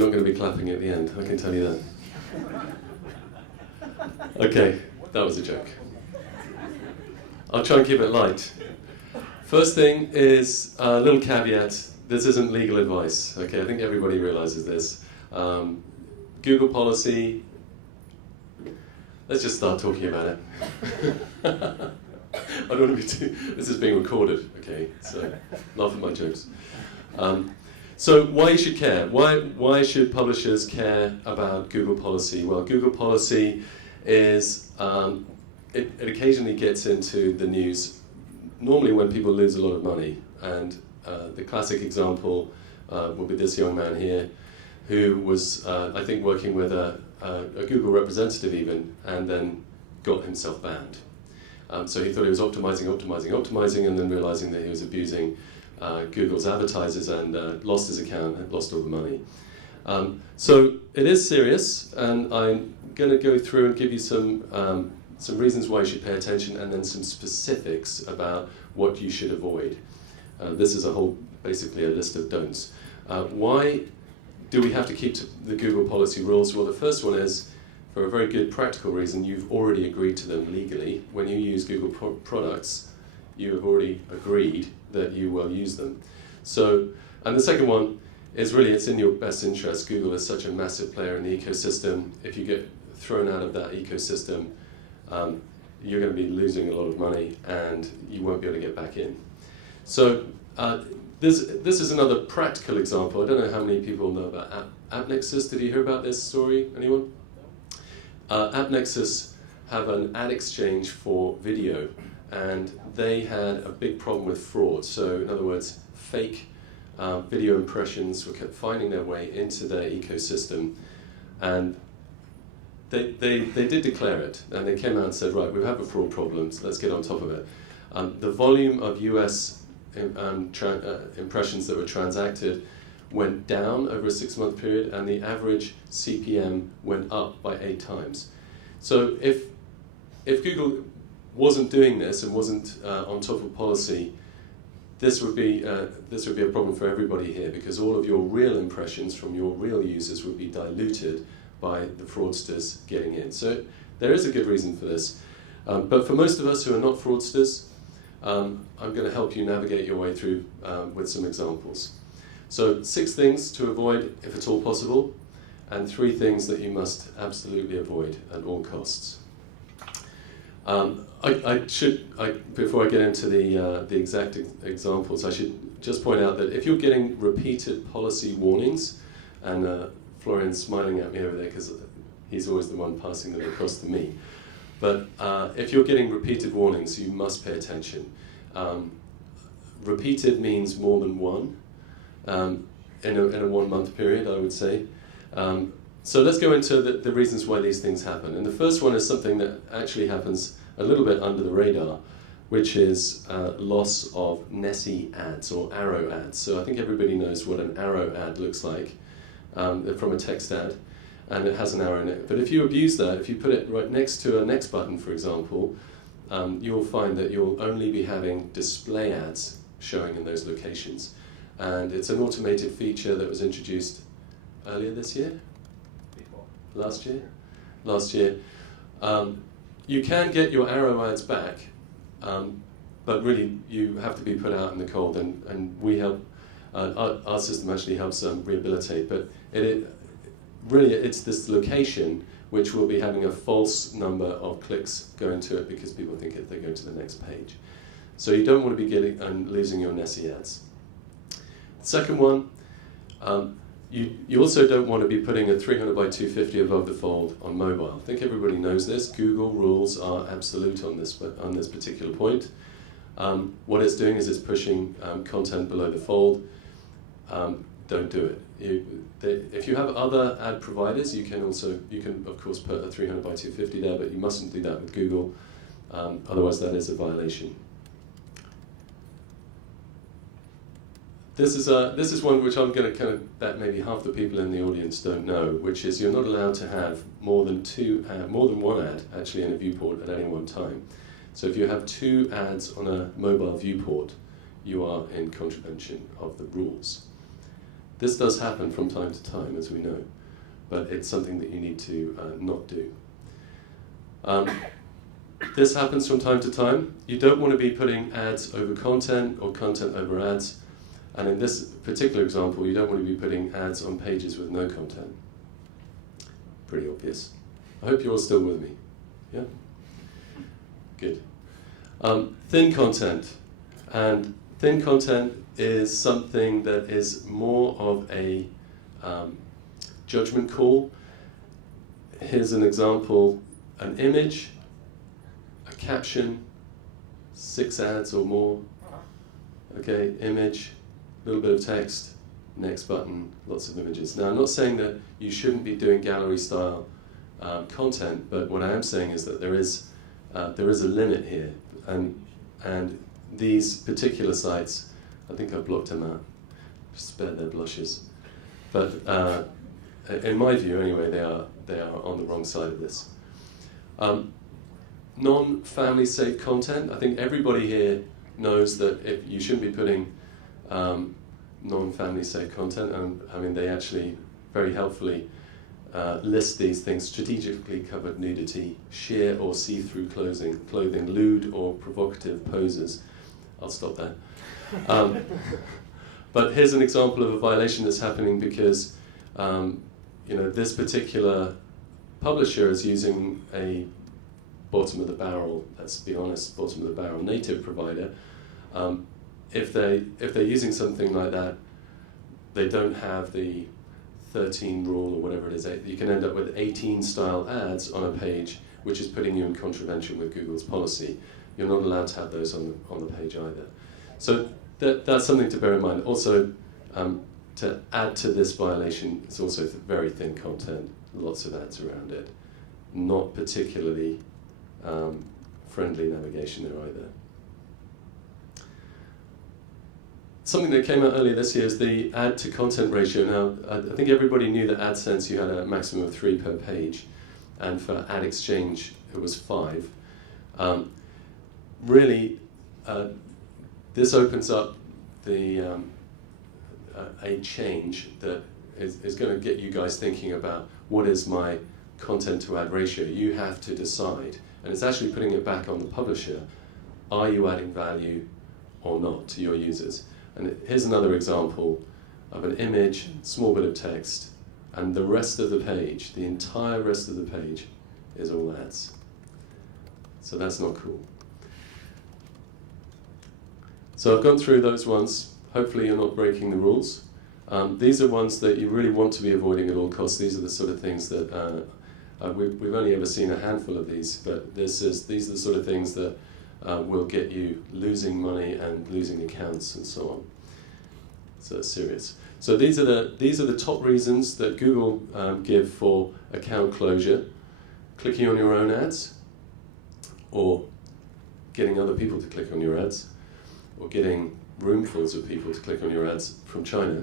you're not going to be clapping at the end, I can tell you that. Okay, that was a joke. I'll try and keep it light. First thing is a little caveat. This isn't legal advice. Okay, I think everybody realizes this. Google policy. Let's just start talking about it. I don't want to be too. This is being recorded. Okay, so laugh at my jokes. So why you should care? Why should publishers care about Google policy? Well, Google policy is it occasionally gets into the news. Normally when people lose a lot of money, and the classic example will be this young man here, who was, I think, working with a Google representative even, and then got himself banned. So he thought he was optimizing, and then realizing that he was abusing Google's advertisers and lost his account and lost all the money. So it is serious, and I'm going to go through and give you some reasons why you should pay attention, and then some specifics about what you should avoid. This is basically a list of don'ts. Why do we have to keep to the Google policy rules? Well, the first one is, for a very good practical reason, you've already agreed to them legally. When you use Google products, you have already agreed that you will use them. So, and the second one is really, it's in your best interest. Google is such a massive player in the ecosystem. If you get thrown out of that ecosystem, you're going to be losing a lot of money, and you won't be able to get back in. So this is another practical example. I don't know how many people know about AppNexus. Did you hear about this story? Anyone? AppNexus have an ad exchange for video, and they had a big problem with fraud. So in other words, fake video impressions were kept finding their way into their ecosystem, and they did declare it, and they came out and said, right, we have a fraud problem, so let's get on top of it. The volume of US impressions that were transacted went down over a 6-month period, and the average CPM went up by 8 times. So if Google wasn't doing this and wasn't on top of policy, this would be a problem for everybody here, because all of your real impressions from your real users would be diluted by the fraudsters getting in. So there is a good reason for this. But for most of us who are not fraudsters, I'm going to help you navigate your way through with some examples. So 6 things to avoid if at all possible, and 3 things that you must absolutely avoid at all costs. Before I get into the exact examples, I should just point out that if you're getting repeated policy warnings, and Florian's smiling at me over there because he's always the one passing them across to me. But if you're getting repeated warnings, you must pay attention. Repeated means more than one in a 1-month period, I would say. So let's go into the reasons why these things happen. And the first one is something that actually happens a little bit under the radar, which is loss of NESI ads or arrow ads. So I think everybody knows what an arrow ad looks like from a text ad, and it has an arrow in it. But if you abuse that, if you put it right next to a next button, for example, you'll find that you'll only be having display ads showing in those locations. And it's an automated feature that was introduced earlier this year? Before. Last year? Last year. You can get your arrow ads back, but really you have to be put out in the cold, and we help, our system actually helps rehabilitate, but it's this location which will be having a false number of clicks going to it because people think they're going to the next page. So you don't want to be getting and losing your NESI ads. Second one, you also don't want to be putting a 300 by 250 above the fold on mobile. I think everybody knows this. Google rules are absolute on this particular point. What it's doing is it's pushing content below the fold. Don't do it. If you have other ad providers, you can of course put a 300 by 250 there, but you mustn't do that with Google. Otherwise, that is a violation. This is one which I'm going to kind of bet maybe half the people in the audience don't know, which is you're not allowed to have more than one ad actually in a viewport at any one time. So if you have 2 ads on a mobile viewport, you are in contravention of the rules. This does happen from time to time, as we know, but it's something that you need to not do. This happens from time to time. You don't want to be putting ads over content or content over ads. And in this particular example, you don't want to be putting ads on pages with no content. Pretty obvious. I hope you're all still with me. Yeah? Good. Thin content. And thin content is something that is more of a judgment call. Here's an example: an image, a caption, 6 ads or more. Okay, image, a little bit of text, next button, lots of images. Now, I'm not saying that you shouldn't be doing gallery-style content, but what I am saying is that there is a limit here, and these particular sites, I think I've blocked them out. Spare their blushes. But in my view, anyway, they are on the wrong side of this. Non-family safe content. I think everybody here knows that if you shouldn't be putting non-family safe content, and I mean they actually very helpfully list these things: strategically covered nudity, sheer or see-through clothing, lewd or provocative poses. I'll stop there. But here's an example of a violation that's happening because this particular publisher is using a bottom of the barrel, let's be honest, bottom of the barrel native provider. If they're using something like that, they don't have the 13 rule or whatever it is. You can end up with 18 style ads on a page, which is putting you in contravention with Google's policy. You're not allowed to have those on the page either. So that's something to bear in mind. Also, to add to this violation, it's also very thin content, lots of ads around it. Not particularly friendly navigation there either. Something that came out earlier this year is the ad to content ratio. Now, I think everybody knew that AdSense you had a maximum of 3 per page, and for Ad Exchange it was 5. This opens up a change that is going to get you guys thinking about what is my content to ad ratio. You have to decide, and it's actually putting it back on the publisher. Are you adding value or not to your users? And here's another example of an image, small bit of text, and the rest of the page, the entire rest of the page, is all ads. So that's not cool. So I've gone through those ones. Hopefully you're not breaking the rules. These are ones that you really want to be avoiding at all costs. These are the sort of things that we've only ever seen a handful of these, but these are the sort of things that will get you losing money and losing accounts and so on. So it's serious. So these are the top reasons that Google give for account closure: clicking on your own ads, or getting other people to click on your ads, or getting roomfuls of people to click on your ads from China,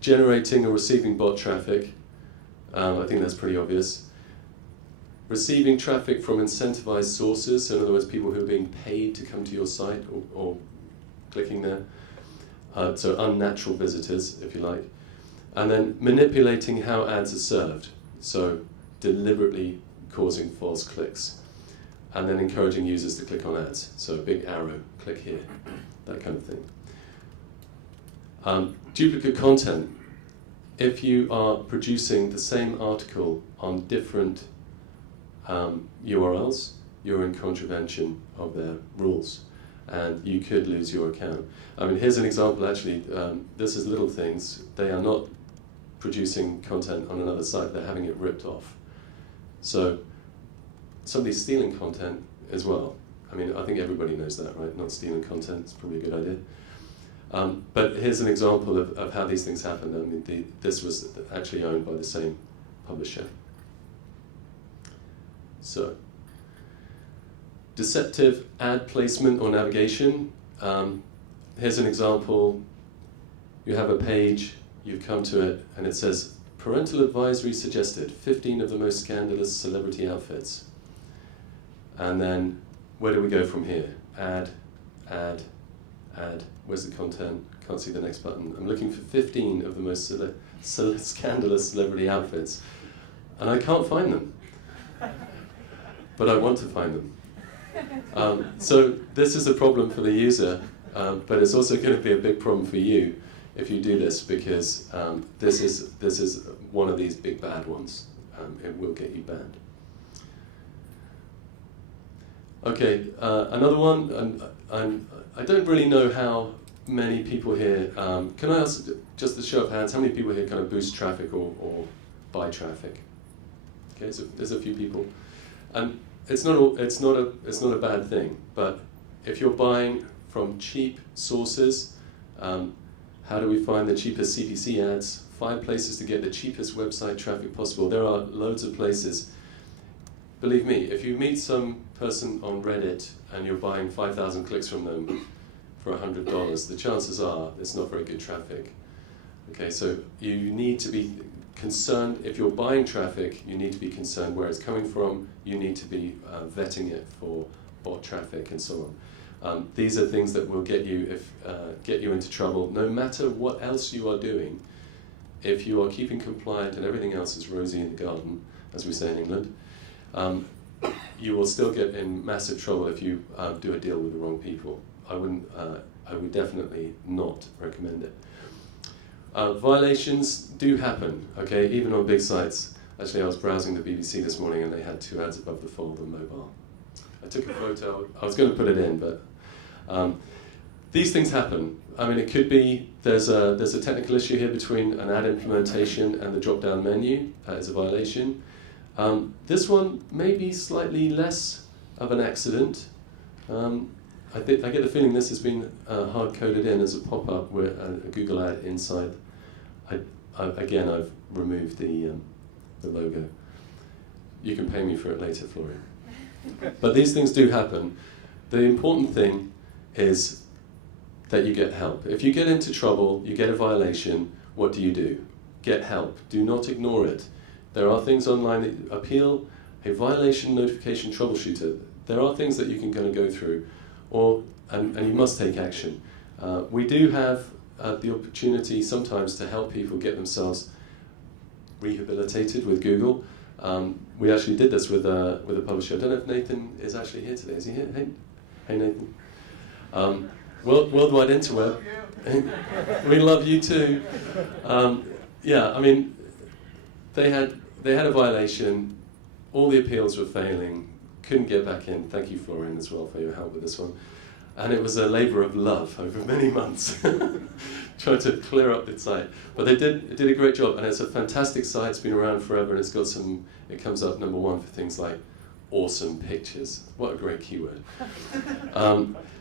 generating or receiving bot traffic. I think that's pretty obvious. Receiving traffic from incentivized sources, so in other words, people who are being paid to come to your site or clicking there. So unnatural visitors, if you like. And then manipulating how ads are served, so deliberately causing false clicks. And then encouraging users to click on ads, so a big arrow, click here, that kind of thing. Duplicate content. If you are producing the same article on different URLs, you're in contravention of their rules, and you could lose your account. I mean, here's an example, actually. This is Little Things. They are not producing content on another site, they're having it ripped off. So somebody's stealing content as well. I mean, I think everybody knows that, right? Not stealing content is probably a good idea. But here's an example of how these things happen. I mean, this was actually owned by the same publisher. So, deceptive ad placement or navigation. Here's an example. You have a page, you've come to it, and it says, parental advisory suggested, 15 of the most scandalous celebrity outfits. And then, where do we go from here? Ad, ad, ad. Where's the content? Can't see the next button. I'm looking for 15 of the most scandalous celebrity outfits, and I can't find them. But I want to find them. So this is a problem for the user, but it's also going to be a big problem for you if you do this, because this is one of these big bad ones. It will get you banned. Okay, another one, and I don't really know how many people here, can I ask, just a show of hands, how many people here kind of boost traffic or buy traffic? Okay, so there's a few people. And it's not a bad thing, but if you're buying from cheap sources, how do we find the cheapest CPC ads? 5 places to get the cheapest website traffic possible. There are loads of places. Believe me, if you meet some person on Reddit and you're buying 5,000 clicks from them for $100, the chances are it's not very good traffic. Okay, so you need to be concerned. If you're buying traffic, you need to be concerned where it's coming from. You need to be vetting it for bot traffic and so on. These are things that will get you into trouble, no matter what else you are doing. If you are keeping compliant and everything else is rosy in the garden, as we say in England, you will still get in massive trouble if you do a deal with the wrong people. I would definitely not recommend it. Violations do happen, okay, even on big sites. Actually, I was browsing the BBC this morning and they had 2 ads above the fold on mobile. I took a photo. I was going to put it in, but these things happen. I mean, it could be there's a technical issue here between an ad implementation and the drop-down menu. That is a violation. This one may be slightly less of an accident. I get the feeling this has been hard-coded in as a pop-up with a Google ad inside. Again, I've removed the logo. You can pay me for it later, Florian. But these things do happen. The important thing is that you get help. If you get into trouble, you get a violation, what do? Get help. Do not ignore it. There are things online that appeal, a violation notification troubleshooter. There are things that you can kind of go through, and you must take action. We do have the opportunity sometimes to help people get themselves rehabilitated with Google. We actually did this with a publisher. I don't know if Nathan is actually here today. Is he here? Hey Nathan. Worldwide Interweb. We love you too. Yeah, I mean, they had a violation. All the appeals were failing. Couldn't get back in. Thank you, Florian, as well, for your help with this one. And it was a labour of love over many months, trying to clear up the site. But it did a great job, and it's a fantastic site. It's been around forever, and it comes up #1 for things like awesome pictures. What a great keyword.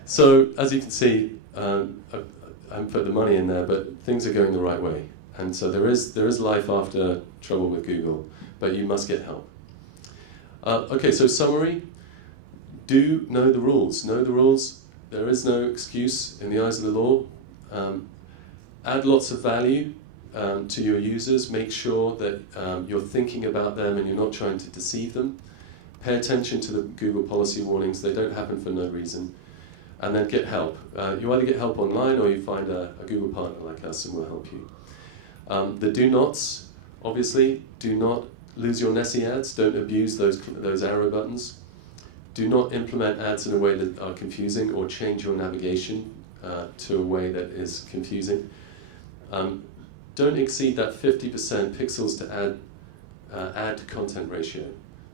So as you can see, I haven't put the money in there, but things are going the right way. And so there is life after trouble with Google, but you must get help. Okay, so summary. Do know the rules. Know the rules. There is no excuse in the eyes of the law. Add lots of value to your users. Make sure that you're thinking about them and you're not trying to deceive them. Pay attention to the Google policy warnings. They don't happen for no reason. And then get help. You either get help online or you find a Google partner like us and we'll help you. The do nots, obviously, do not lose your Nessie ads. Don't abuse those arrow buttons. Do not implement ads in a way that are confusing or change your navigation to a way that is confusing. Don't exceed that 50% pixels to ad content ratio.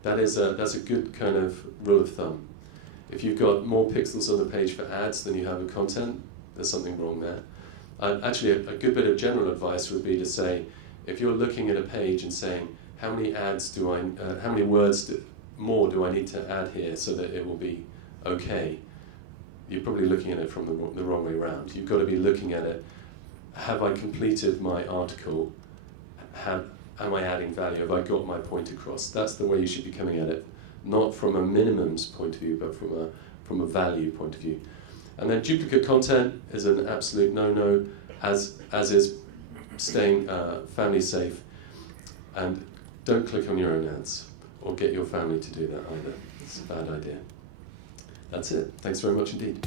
That's a good kind of rule of thumb. If you've got more pixels on the page for ads than you have of content, there's something wrong there. Actually, a good bit of general advice would be to say, if you're looking at a page and saying, how many words more do I need to add here so that it will be okay? You're probably looking at it from the wrong way around. You've got to be looking at it, have I completed my article? Am I adding value? Have I got my point across? That's the way you should be coming at it. Not from a minimums point of view, but from a value point of view. And then duplicate content is an absolute no-no, as is staying family safe. And don't click on your own ads, or get your family to do that either. It's a bad idea. That's it. Thanks very much indeed.